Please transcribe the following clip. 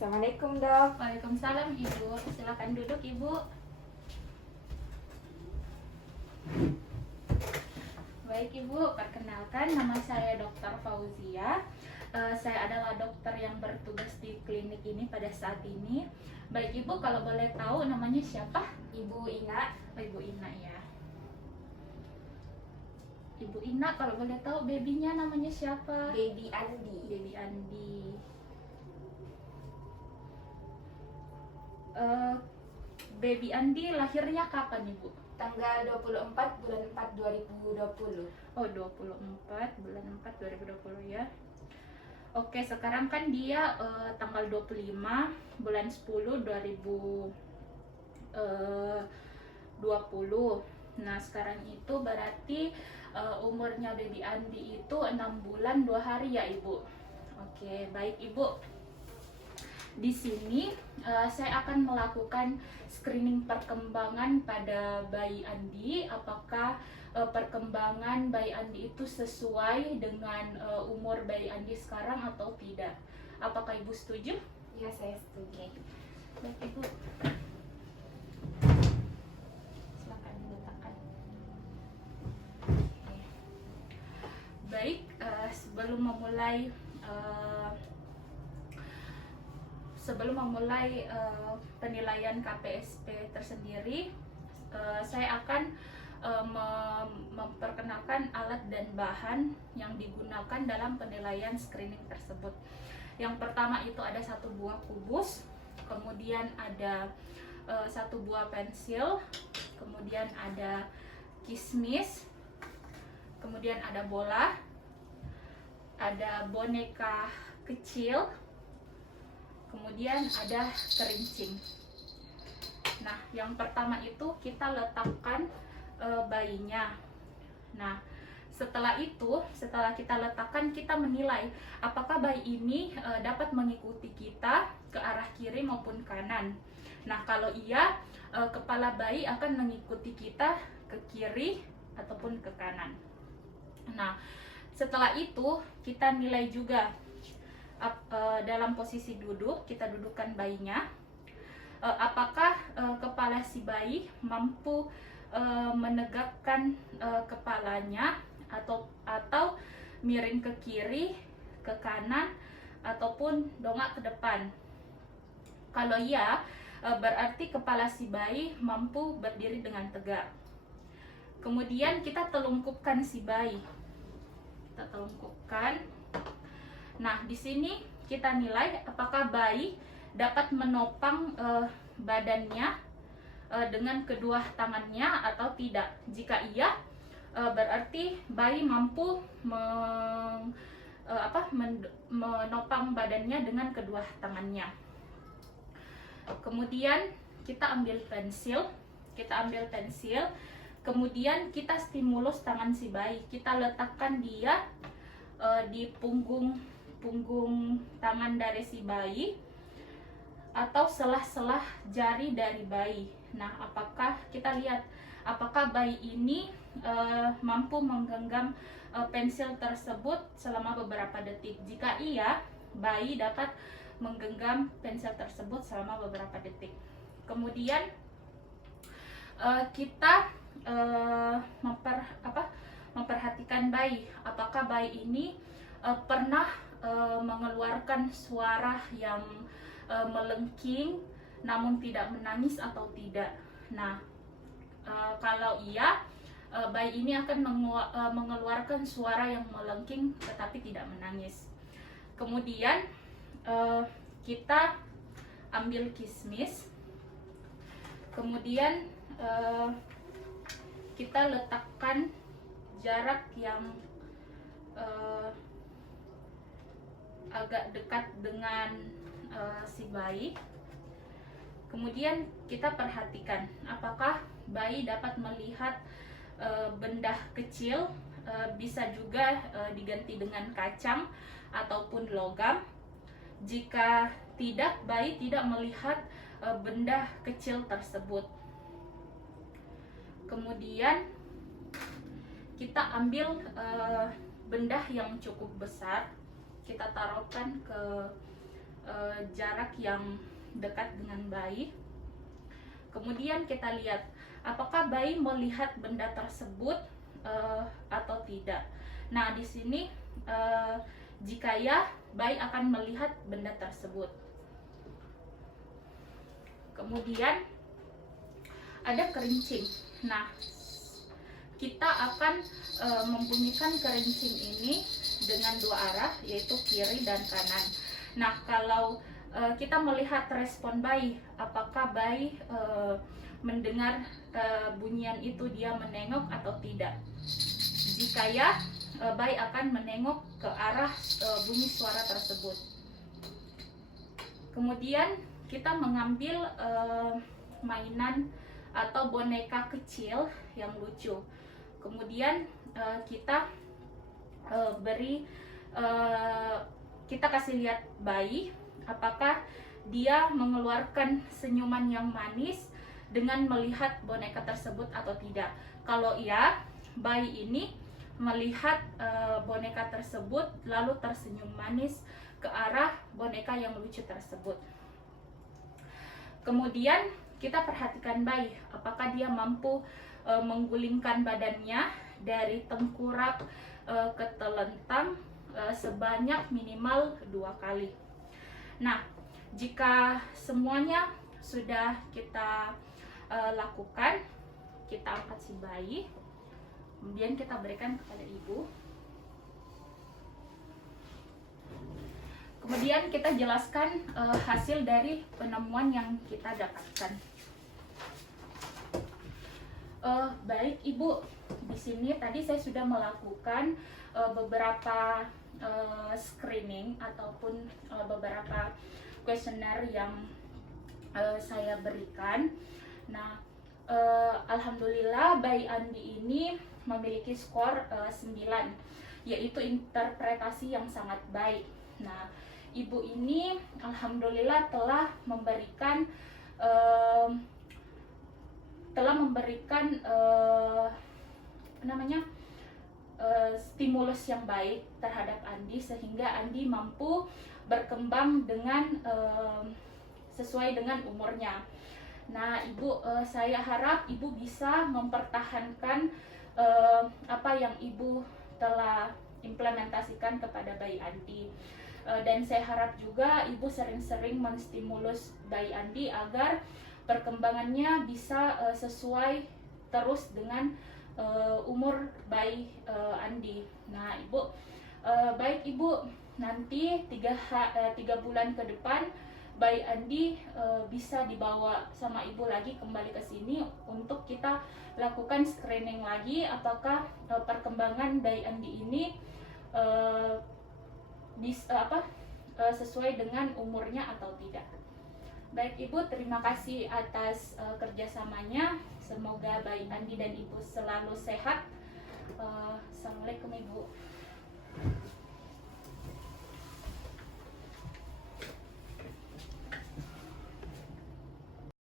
Assalamualaikum dok. Waalaikumsalam Ibu, silakan duduk Ibu. Baik Ibu, perkenalkan nama saya Dr. Fauzia. Saya adalah dokter yang bertugas di klinik ini pada saat ini. Baik Ibu, kalau boleh tahu namanya siapa? Ibu Ina. Oh, Ibu Ina ya. Ibu Ina, kalau boleh tahu babynya namanya siapa? Baby Andi. Baby Andi. Baby Andi lahirnya kapan Ibu? Tanggal 24 bulan 4 2020. Oh, 24 bulan 4 2020 ya. Oke, sekarang kan dia tanggal 25 bulan 10 2020. Nah, sekarang itu berarti umurnya baby Andi itu 6 bulan 2 hari ya, Ibu. Oke, baik Ibu. Di sini saya akan melakukan screening perkembangan pada bayi Andi. Apakah perkembangan bayi Andi itu sesuai dengan umur bayi Andi sekarang atau tidak? Apakah Ibu setuju? Ya, saya setuju. Baik Ibu. Silakan diletakkan. Oke. Baik, sebelum memulai penilaian KPSP tersendiri, saya akan memperkenalkan alat dan bahan yang digunakan dalam penilaian screening tersebut. Yang pertama itu ada satu buah kubus, kemudian ada satu buah pensil, kemudian ada kismis, kemudian ada bola, ada boneka kecil, kemudian ada kerincing. Nah, yang pertama itu kita letakkan bayinya. Nah, setelah kita letakkan, kita menilai apakah bayi ini dapat mengikuti kita ke arah kiri maupun kanan. Nah, kalau iya, kepala bayi akan mengikuti kita ke kiri ataupun ke kanan. Nah, setelah itu kita nilai juga dalam posisi duduk, kita dudukkan bayinya. Apakah kepala si bayi mampu menegakkan kepalanya atau miring ke kiri, ke kanan, ataupun dongak ke depan. Kalau iya, berarti kepala si bayi mampu berdiri dengan tegak. Kemudian kita telungkupkan si bayi. Kita telungkupkan. Nah, di sini kita nilai apakah bayi dapat menopang badannya dengan kedua tangannya atau tidak. Jika iya, berarti bayi mampu menopang badannya dengan kedua tangannya. Kemudian kita ambil pensil, kemudian kita stimulus tangan si bayi. Kita letakkan dia di punggung tangan dari si bayi atau selah-selah jari dari bayi. Nah, kita lihat apakah bayi ini mampu menggenggam pensil tersebut selama beberapa detik. Jika iya, bayi dapat menggenggam pensil tersebut selama beberapa detik. Kemudian kita memperhatikan bayi. Apakah bayi ini pernah mengeluarkan suara yang melengking namun tidak menangis atau tidak. Nah, kalau iya, bayi ini akan mengeluarkan suara yang melengking tetapi tidak menangis. Kemudian kita ambil kismis, kemudian kita letakkan jarak yang agak dekat dengan si bayi. Kemudian kita perhatikan apakah bayi dapat melihat benda kecil, bisa juga diganti dengan kacang ataupun logam. Jika tidak, bayi tidak melihat benda kecil tersebut. Kemudian kita ambil benda yang cukup besar, kita taruhkan ke jarak yang dekat dengan bayi. Kemudian kita lihat apakah bayi melihat benda tersebut atau tidak. Nah, di sini jika ya, bayi akan melihat benda tersebut. Kemudian ada kerincing. Nah, kita akan membunyikan kerincing ini dengan dua arah, yaitu kiri dan kanan. Nah, kalau kita melihat respon bayi, apakah bayi mendengar bunyian itu dia menengok atau tidak. Jika ya, bayi akan menengok ke arah bunyi suara tersebut. Kemudian kita mengambil mainan atau boneka kecil yang lucu. Kemudian kita kita kasih lihat bayi apakah dia mengeluarkan senyuman yang manis dengan melihat boneka tersebut atau tidak. Kalau iya, bayi ini melihat boneka tersebut lalu tersenyum manis ke arah boneka yang lucu tersebut. Kemudian kita perhatikan bayi apakah dia mampu menggulingkan badannya dari tengkurap ke telentang sebanyak minimal 2 kali. Nah, jika semuanya sudah kita lakukan, kita angkat si bayi, kemudian kita berikan kepada ibu. Kemudian kita jelaskan hasil dari penemuan yang kita dapatkan. Baik ibu, di sini tadi saya sudah melakukan beberapa screening ataupun beberapa kuesioner yang saya berikan. Nah, alhamdulillah bayi Andi ini memiliki skor 9, yaitu interpretasi yang sangat baik. Nah, ibu ini alhamdulillah telah memberikan stimulus yang baik terhadap Andi sehingga Andi mampu berkembang dengan sesuai dengan umurnya. Nah, ibu, saya harap ibu bisa mempertahankan apa yang ibu telah implementasikan kepada bayi Andi. Dan saya harap juga ibu sering-sering menstimulus bayi Andi agar perkembangannya bisa sesuai terus dengan umur bayi Andi. Nah, ibu, baik ibu, nanti 3 bulan ke depan bayi Andi bisa dibawa sama ibu lagi kembali ke sini untuk kita lakukan screening lagi apakah perkembangan bayi Andi ini sesuai dengan umurnya atau tidak. Baik ibu, terima kasih atas kerjasamanya. Semoga bayi Andi dan ibu selalu sehat